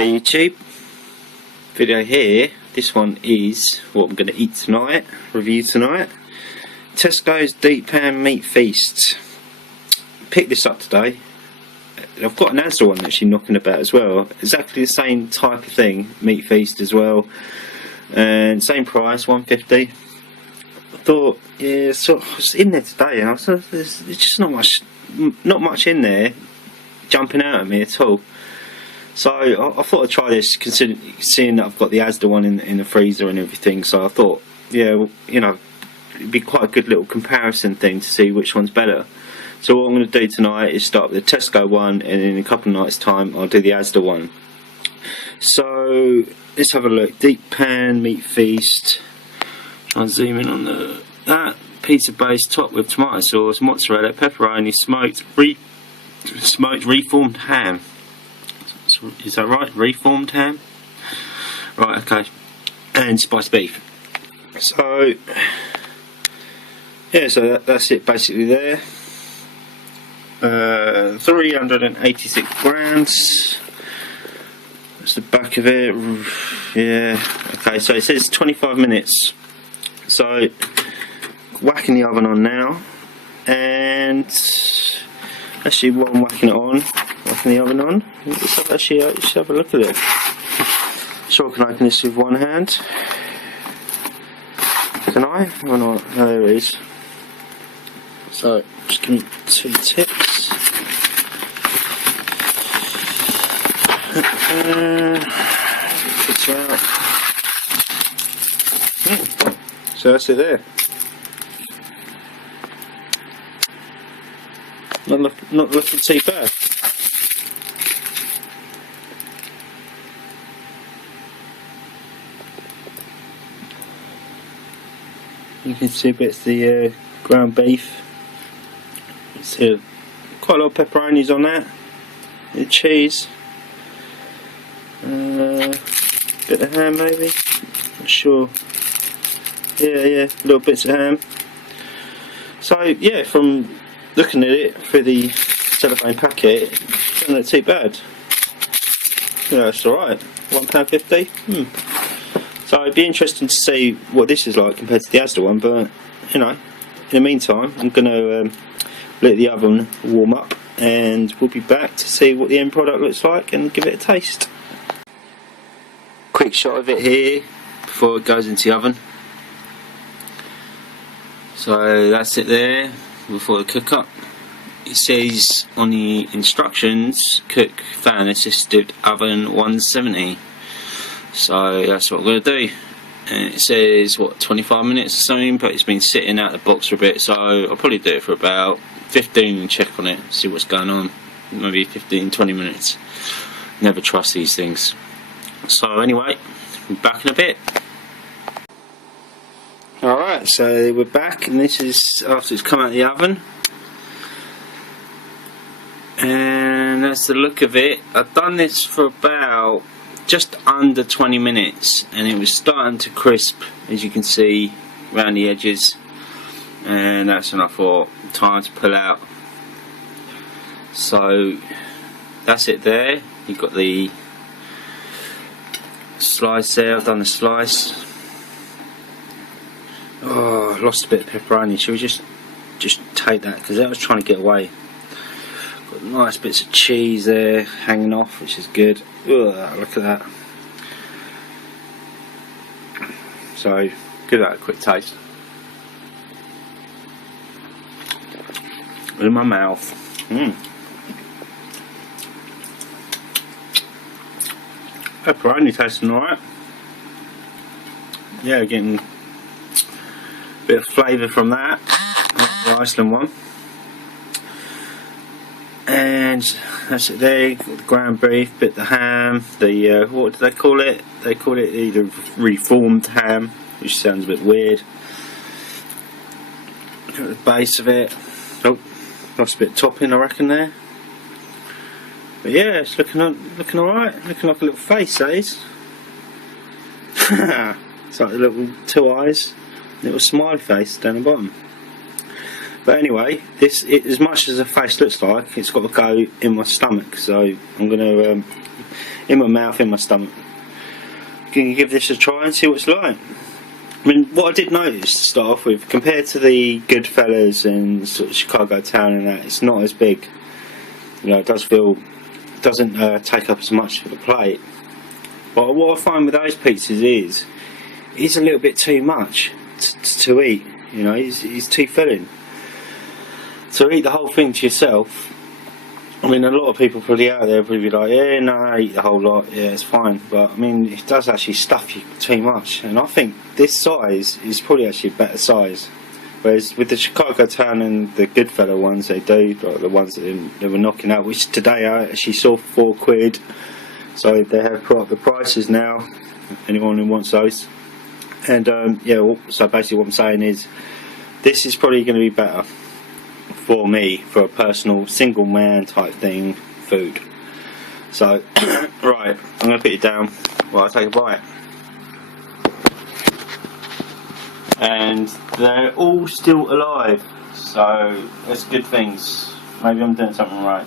Hey YouTube, video here. This one is what I'm going to eat tonight, review tonight. Tesco's deep pan meat feast. Picked this up today. I've got an Asda one actually knocking about as well. Exactly the same type of thing, meat feast as well, and same price, £1.50. I thought, yeah, so I was in there today, and I thought there's just not much in there jumping out at me at all. So I thought I'd try this, seeing that I've got the Asda one in the freezer and everything. So I thought, yeah, well, you know, it'd be quite a good little comparison thing to see which one's better. So what I'm going to do tonight is start with the Tesco one, and in a couple of nights' time I'll do the Asda one. So let's have a look. Deep pan meat feast. Try and zoom in on that pizza base topped with tomato sauce, mozzarella, pepperoni, smoked reformed ham. Is that right? Reformed ham? Right, okay. And spiced beef. So, yeah, so that's it basically there. 386 grams. That's the back of it. Yeah, okay, so it says 25 minutes. So, whacking the oven on now. And actually, while I'm whacking it on, whacking the oven on, let's have a look at it. Sure, I can open this with one hand. Can I? Or not? No, there it is. So, just give me 2 tips. Puts out. So that's it there. Not looking too bad. You can see bits of the ground beef. You see quite a lot of pepperonis on that. The cheese. Bit of ham maybe. Not sure. Yeah, little bits of ham. So yeah, from looking at it through the cellophane packet, it doesn't look too bad. You know, it's alright. £1.50. So it'd be interesting to see what this is like compared to the Asda one, but you know, in the meantime, I'm going to let the oven warm up, and we'll be back to see what the end product looks like and give it a taste. Quick shot of it here before it goes into the oven. So that's it there before the cook up. It says on the instructions, cook fan assisted oven 170. So that's what I'm going to do. And it says what, 25 minutes or something, but it's been sitting out the box for a bit, so I'll probably do it for about 15 and check on it, see what's going on. Maybe 15-20 minutes. Never trust these things. So anyway, we're back in a bit. Alright, so we're back, and this is after it's come out of the oven. And that's the look of it. I've done this for about just under 20 minutes, and it was starting to crisp, as you can see, around the edges. And that's when I thought, time to pull out. So that's it there. You've got the slice there. I've done the slice. Oh, I lost a bit of pepperoni. Should we just take that, because I was trying to get away. Got nice bits of cheese there hanging off, which is good. Ugh, look at that. So give that a quick taste. In my mouth. Pepperoni tasting alright. Yeah, getting a bit of flavour from that. That's the Iceland one. And that's it there. Got the ground beef, bit of the ham, the what do they call it? They call it either reformed ham, which sounds a bit weird. Got the base of it. Oh, lost a bit of topping, I reckon there. But yeah, it's looking alright. Looking like a little face, that is. It's like a little 2 eyes, little smiley face down the bottom. But anyway, as much as the face looks like, it's got to go in my stomach. So I'm going to, in my mouth, in my stomach. Can you give this a try and see what it's like? I mean, what I did notice to start off with, compared to the Goodfellas and sort of Chicago Town and that, it's not as big. You know, it doesn't take up as much of the plate. But what I find with those pizzas is, it's a little bit too much to eat. You know, it's too filling. To eat the whole thing to yourself, I mean, a lot of people probably out there probably be like, yeah, no, I eat the whole lot, yeah, it's fine. But I mean, it does actually stuff you too much, and I think this size is probably actually a better size. Whereas with the Chicago Town and the Goodfella ones, they do, like the ones that they were knocking out, which today I actually saw for £4. So they have put up the prices now, anyone who wants those. And yeah, well, so basically what I'm saying is, this is probably going to be better for me, for a personal single man type thing, food. So right, I'm going to put it down while I take a bite. And they're all still alive, so that's good things. Maybe I'm doing something right.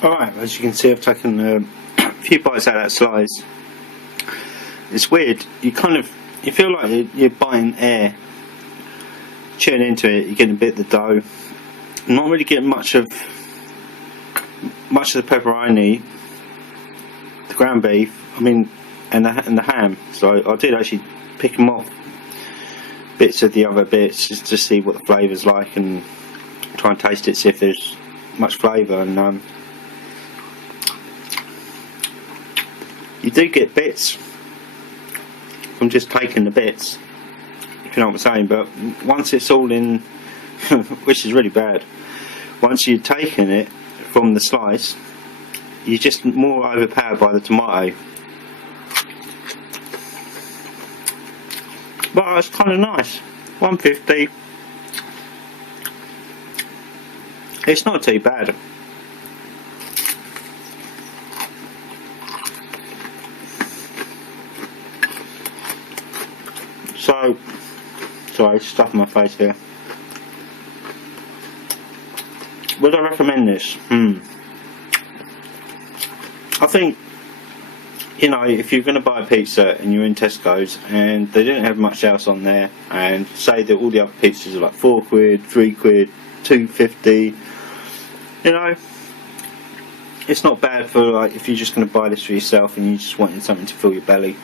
Alright, as you can see, I've taken a few bites out of that slice. It's weird, you feel like you're biting air, chewing into it, you're getting a bit of the dough. I'm not really getting much of the pepperoni, the ground beef, I mean, and the ham. So I did actually pick them off bits of the other bits just to see what the flavour's like and try and taste it, see if there's much flavour. And you do get bits from just taking the bits, if you know what I'm saying, but once it's all in, which is really bad, once you've taken it from the slice, you're just more overpowered by the tomato. But it's kind of nice. $1.50. It's not too bad. So, sorry, stuff in my face here. Would I recommend this? I think, you know, if you're going to buy a pizza and you're in Tesco's and they didn't have much else on there, and say that all the other pizzas are like £4, £3, $2.50, you know, it's not bad for, like, if you're just going to buy this for yourself and you just wanted something to fill your belly.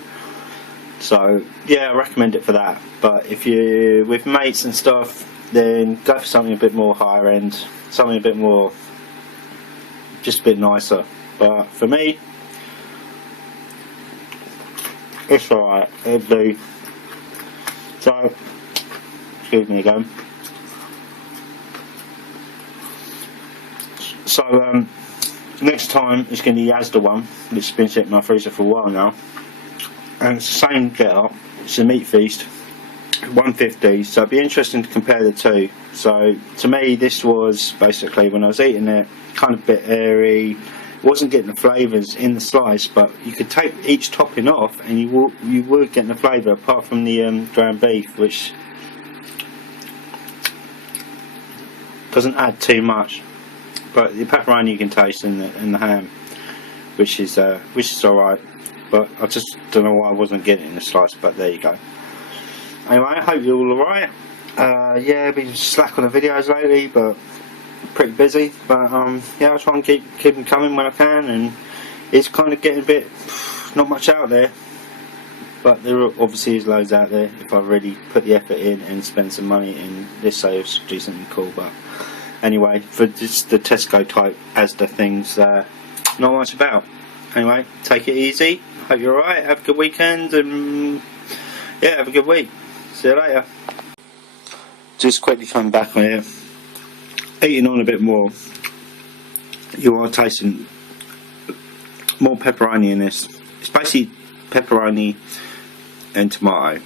So yeah, I recommend it for that. But if you're with mates and stuff, then go for something a bit more higher end, something a bit more, just a bit nicer. But for me, it's alright, it'll do. So, excuse me again. So next time it's going to be the Asda one, which has been sitting in my freezer for a while now. And it's the same get up, it's a meat feast, 150. So it'd be interesting to compare the two. So to me, this was basically, when I was eating it, kind of a bit airy. Wasn't getting the flavours in the slice, but you could take each topping off and you were getting the flavour, apart from the ground beef, which doesn't add too much. But the pepperoni you can taste in the ham, which is alright. But I just don't know why I wasn't getting it in the slice. But there you go. Anyway, I hope you're all alright. Yeah, I've been slack on the videos lately, but pretty busy. But yeah, I'll try and keep them coming when I can. And it's kind of getting a bit, not much out there. But there obviously is loads out there if I really put the effort in and spend some money in this, so do something cool. But anyway, for just the Tesco type Asda things, not much about. Anyway, take it easy. Hope you're alright. Have a good weekend, and yeah, have a good week. See you later. Just quickly coming back on here. Eating on a bit more. You are tasting more pepperoni in this. It's basically pepperoni and tomato.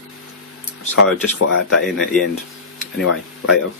So I just thought I'd add that in at the end. Anyway, later.